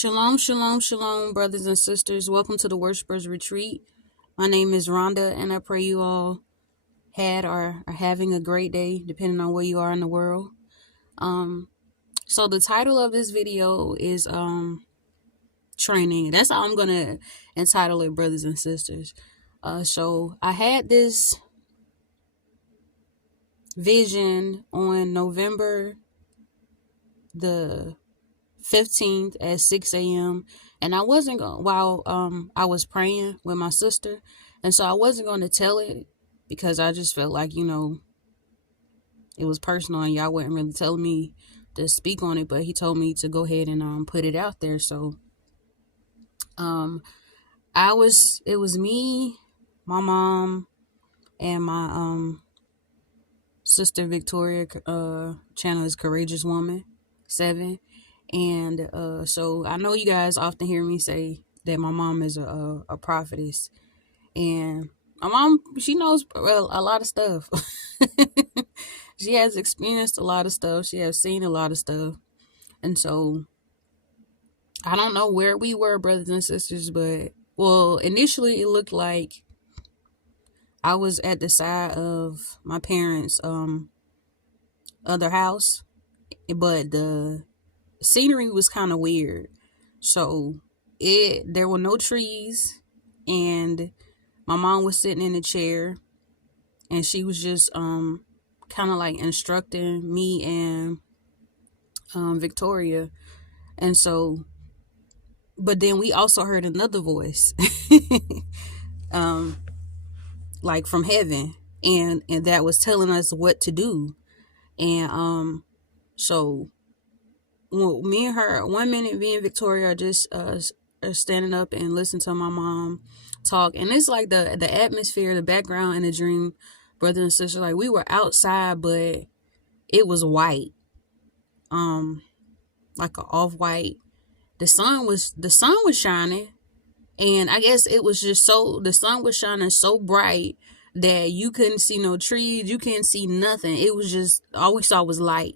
Shalom, shalom, shalom, brothers and sisters. Welcome to the Worshipers Retreat. My name is Rhonda, and I pray you all had or are having a great day, depending on where you are in the world. So the title of this video is training. That's how I'm gonna entitle it, brothers and sisters. So I had this vision on November the 15th at 6 a.m. and I wasn't going while I was praying with my sister, and so I wasn't going to tell it because I just felt like it was personal and y'all wasn't really telling me to speak on it, but he told me to go ahead and put it out there. So it was me, my mom, and my sister Victoria. Channel is Courageous Woman 7. And so I know you guys often hear me say that my mom is a prophetess, and my mom, she knows a lot of stuff. She has experienced a lot of stuff. She has seen a lot of stuff. And so I don't know where we were, brothers and sisters, but initially it looked like I was at the side of my parents' other house, but the scenery was kind of weird. So there were no trees, and my mom was sitting in a chair, and she was just kind of like instructing me and Victoria. And so, but then we also heard another voice like from heaven, and that was telling us what to do. And so me and her, 1 minute me and Victoria are just are standing up and listening to my mom talk, and it's like the atmosphere, the background in the dream, brother and sister, like we were outside, but it was white, like an off-white. The sun was shining, and I guess it was just the sun was shining so bright that you couldn't see no trees, you couldn't see nothing. It was just, all we saw was light.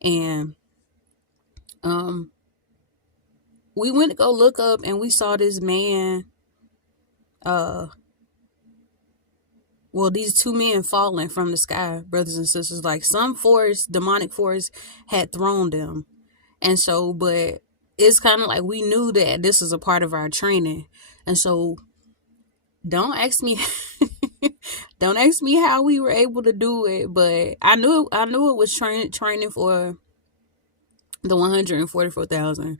And we went to go look up, and we saw this man, these two men falling from the sky, brothers and sisters, like some force, demonic force had thrown them. And so, but it's kind of like we knew that this was a part of our training. And so don't ask me how we were able to do it, but I knew it was training for the 144,000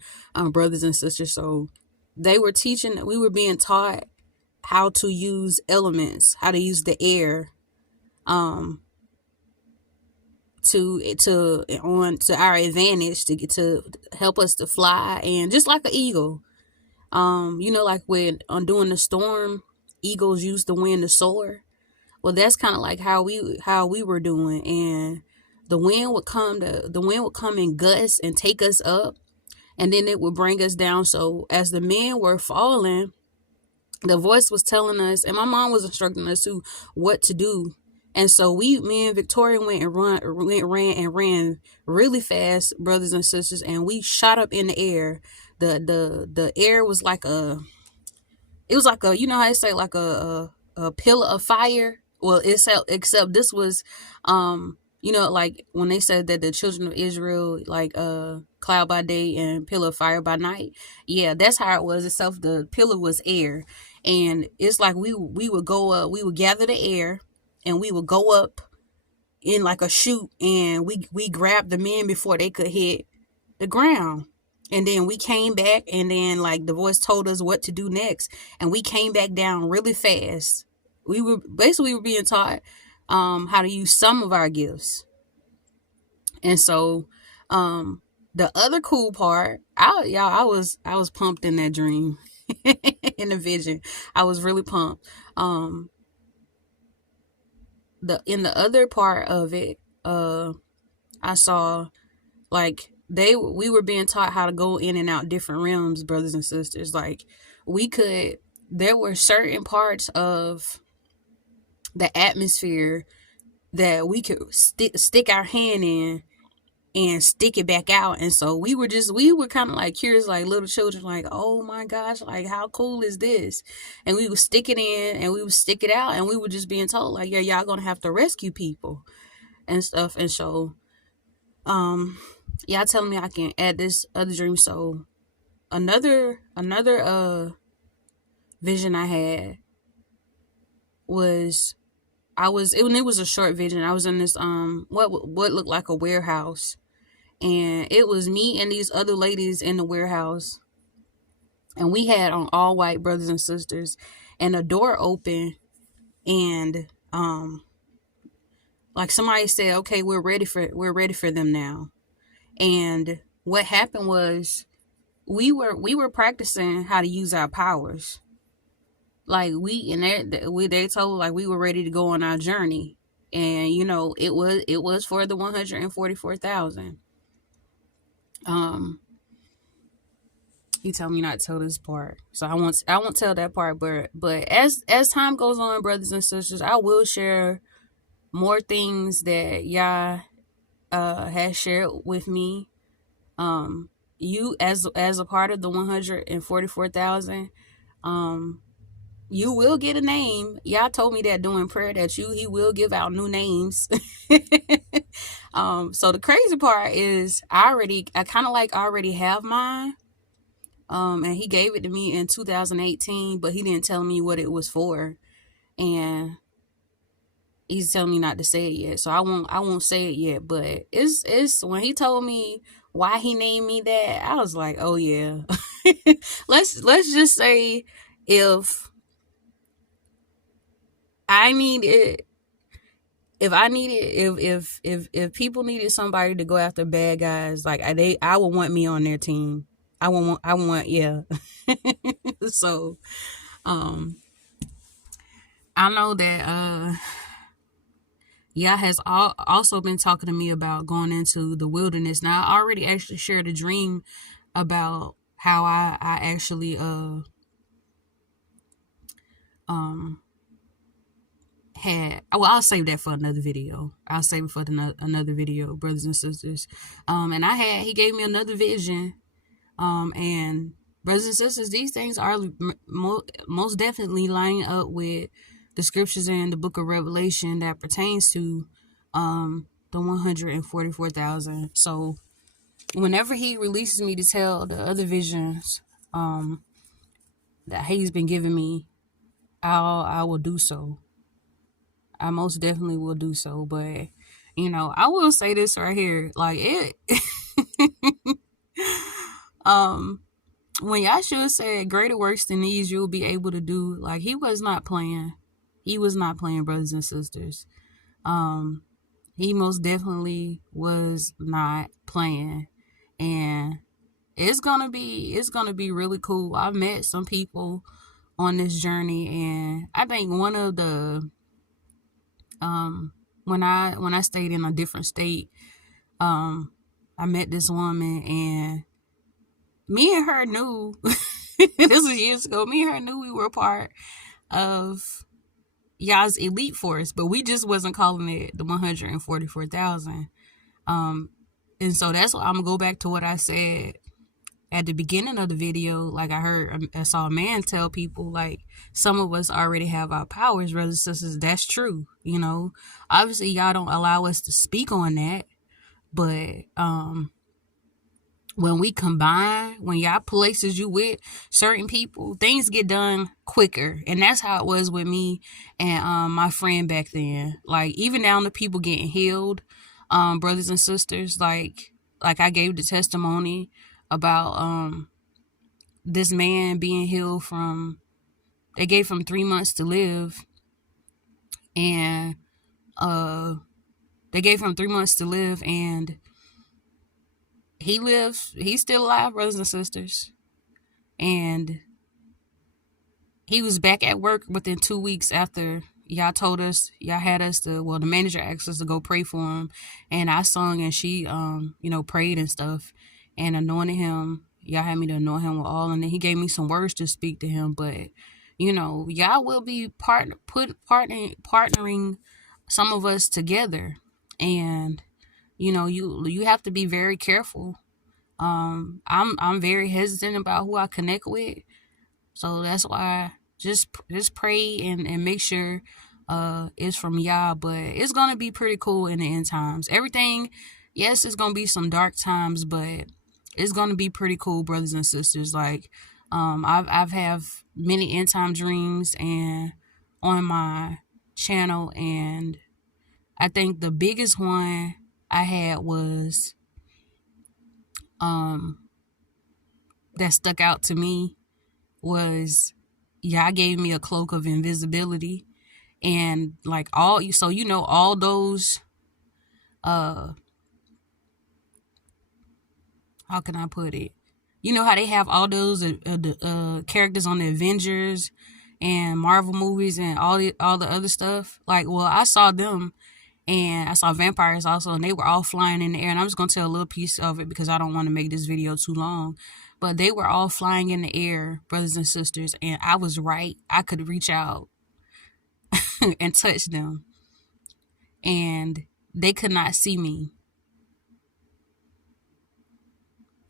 brothers and sisters. So they were teaching, we were being taught how to use elements, how to use the air to our advantage, to help us to fly, and just like an eagle. Like when during the storm, eagles use the wind to soar. Well, that's kind of like how we were doing, and the wind would come in gusts and take us up, and then it would bring us down. So as the men were falling, the voice was telling us, and my mom was instructing us to what to do. And so me and Victoria ran really fast, brothers and sisters, and we shot up in the air. The air was like it was like you know how they say, like a pillar of fire. Well, except this was, like when they said that the children of Israel, like cloud by day and pillar of fire by night. Yeah, that's how it was. Itself, the pillar was air, and it's like we would go up, we would gather the air, and we would go up in like a chute, and we grabbed the men before they could hit the ground. And then we came back, and then like the voice told us what to do next, and we came back down really fast. We were being taught how to use some of our gifts. And so the other cool part, I was pumped in that dream. In the vision, I was really pumped. In the other part of it, I saw like we were being taught how to go in and out different realms, brothers and sisters. Like there were certain parts of the atmosphere that we could stick our hand in, and stick it back out. And so we were kind of like curious, like little children, like, oh my gosh, like how cool is this? And we would stick it in and we would stick it out, and we were just being told like, yeah, y'all gonna have to rescue people and stuff. And so y'all telling me I can add this other dream. So another vision I had was it was a short vision. I was in this what looked like a warehouse, and it was me and these other ladies in the warehouse, and we had on all white brothers and sisters, and a door opened, and like somebody said, okay, we're ready for them now. And what happened was we were practicing how to use our powers. Like they told like we were ready to go on our journey, and you know it was for the 144,000. He told me not to tell this part, so I won't tell that part. But as time goes on, brothers and sisters, I will share more things that Yah has shared with me. You as a part of the 144,000, you will get a name. Yah told me that during prayer that he will give out new names. So the crazy part is I kind of like already have mine. And he gave it to me in 2018, but he didn't tell me what it was for. And he's telling me not to say it yet. So I won't say it yet, but it's when he told me why he named me that, I was like, oh yeah. let's just say if people needed somebody to go after bad guys, like I would want me on their team. I want, yeah. So, I know that Yah has also been talking to me about going into the wilderness. Now, I already actually shared a dream about how I actually I'll save that for another video. I'll save it for another video, brothers and sisters. And he gave me another vision. And brothers and sisters, these things are most definitely lining up with the scriptures in the book of Revelation that pertains to the 144,000. So whenever he releases me to tell the other visions that he's been giving me, I will do so. I most definitely will do so. But you know, I will say this right here, like it when Yahshua said greater works than these you'll be able to do, like he was not playing, brothers and sisters. He most definitely was not playing, and it's gonna be really cool. I've met some people on this journey, and I think one of the when I stayed in a different state, I met this woman, and me and her knew this was years ago. Me and her knew we were part of Yah's elite force, but we just wasn't calling it the 144,000. And so that's why I'm gonna go back to what I said at the beginning of the video. Like I saw a man tell people, like, some of us already have our powers, brothers and sisters. That's true. You know, obviously y'all don't allow us to speak on that, but when we combine, when Yah places you with certain people, things get done quicker. And that's how it was with me and my friend back then. Like, even down to people getting healed, brothers and sisters, like I gave the testimony about this man being healed from, they gave him 3 months to live, and they gave him 3 months to live, and he lives, he's still alive, brothers and sisters. And he was back at work within 2 weeks after Yah told us, Yah had us to, well, the manager asked us to go pray for him. And I sung, and she, prayed and stuff and anointed him. Yah had me to anoint him with all, and then he gave me some words to speak to him. But, you know, Yah will be partnering some of us together. And you have to be very careful. I'm very hesitant about who I connect with, so that's why just pray and make sure it's from Yah. But it's gonna be pretty cool in the end times. Everything, yes, it's gonna be some dark times, but it's gonna be pretty cool, brothers and sisters. Like, I've have many end time dreams and on my channel, and I think the biggest one I had was that stuck out to me was Yah gave me a cloak of invisibility, and like all those how can I put it? You know how they have all those characters on the Avengers and Marvel movies and all the other stuff. Like, well, I saw them, and I saw vampires also, and they were all flying in the air. And I'm just gonna tell a little piece of it because I don't want to make this video too long. But they were all flying in the air, brothers and sisters, and I was right. I could reach out and touch them, and they could not see me.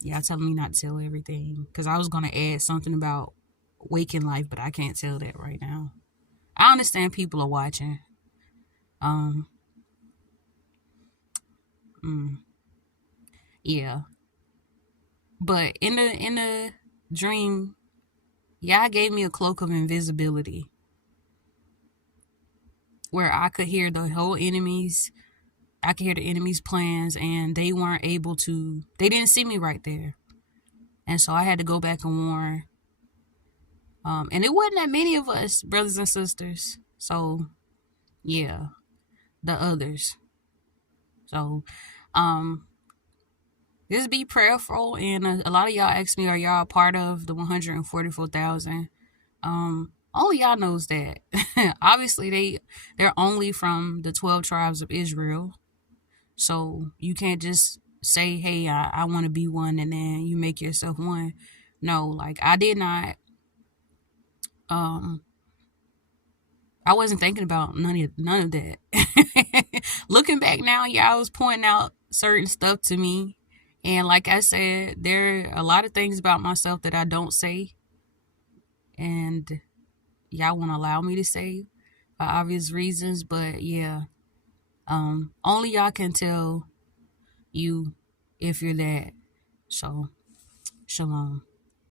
Y'all telling me not to tell everything because I was gonna add something about waking life, but I can't tell that right now. I understand people are watching. Yeah, but in the dream, Yah gave me a cloak of invisibility where I could hear the whole enemies. I could hear the enemy's plans, and they weren't able to. They didn't see me right there, and so I had to go back and warn. And it wasn't that many of us, brothers and sisters. So, yeah, the others. So, just be prayerful. And a lot of y'all ask me, are y'all part of the 144,000? Only y'all knows that. Obviously, they're only from the 12 tribes of Israel. So you can't just say, hey, I want to be one, and then you make yourself one. No, like I did not. I wasn't thinking about none of that. Looking back now, y'all was pointing out certain stuff to me. And like I said, there are a lot of things about myself that I don't say. And y'all won't allow me to say for obvious reasons. But yeah, only y'all can tell you if you're that. So, shalom.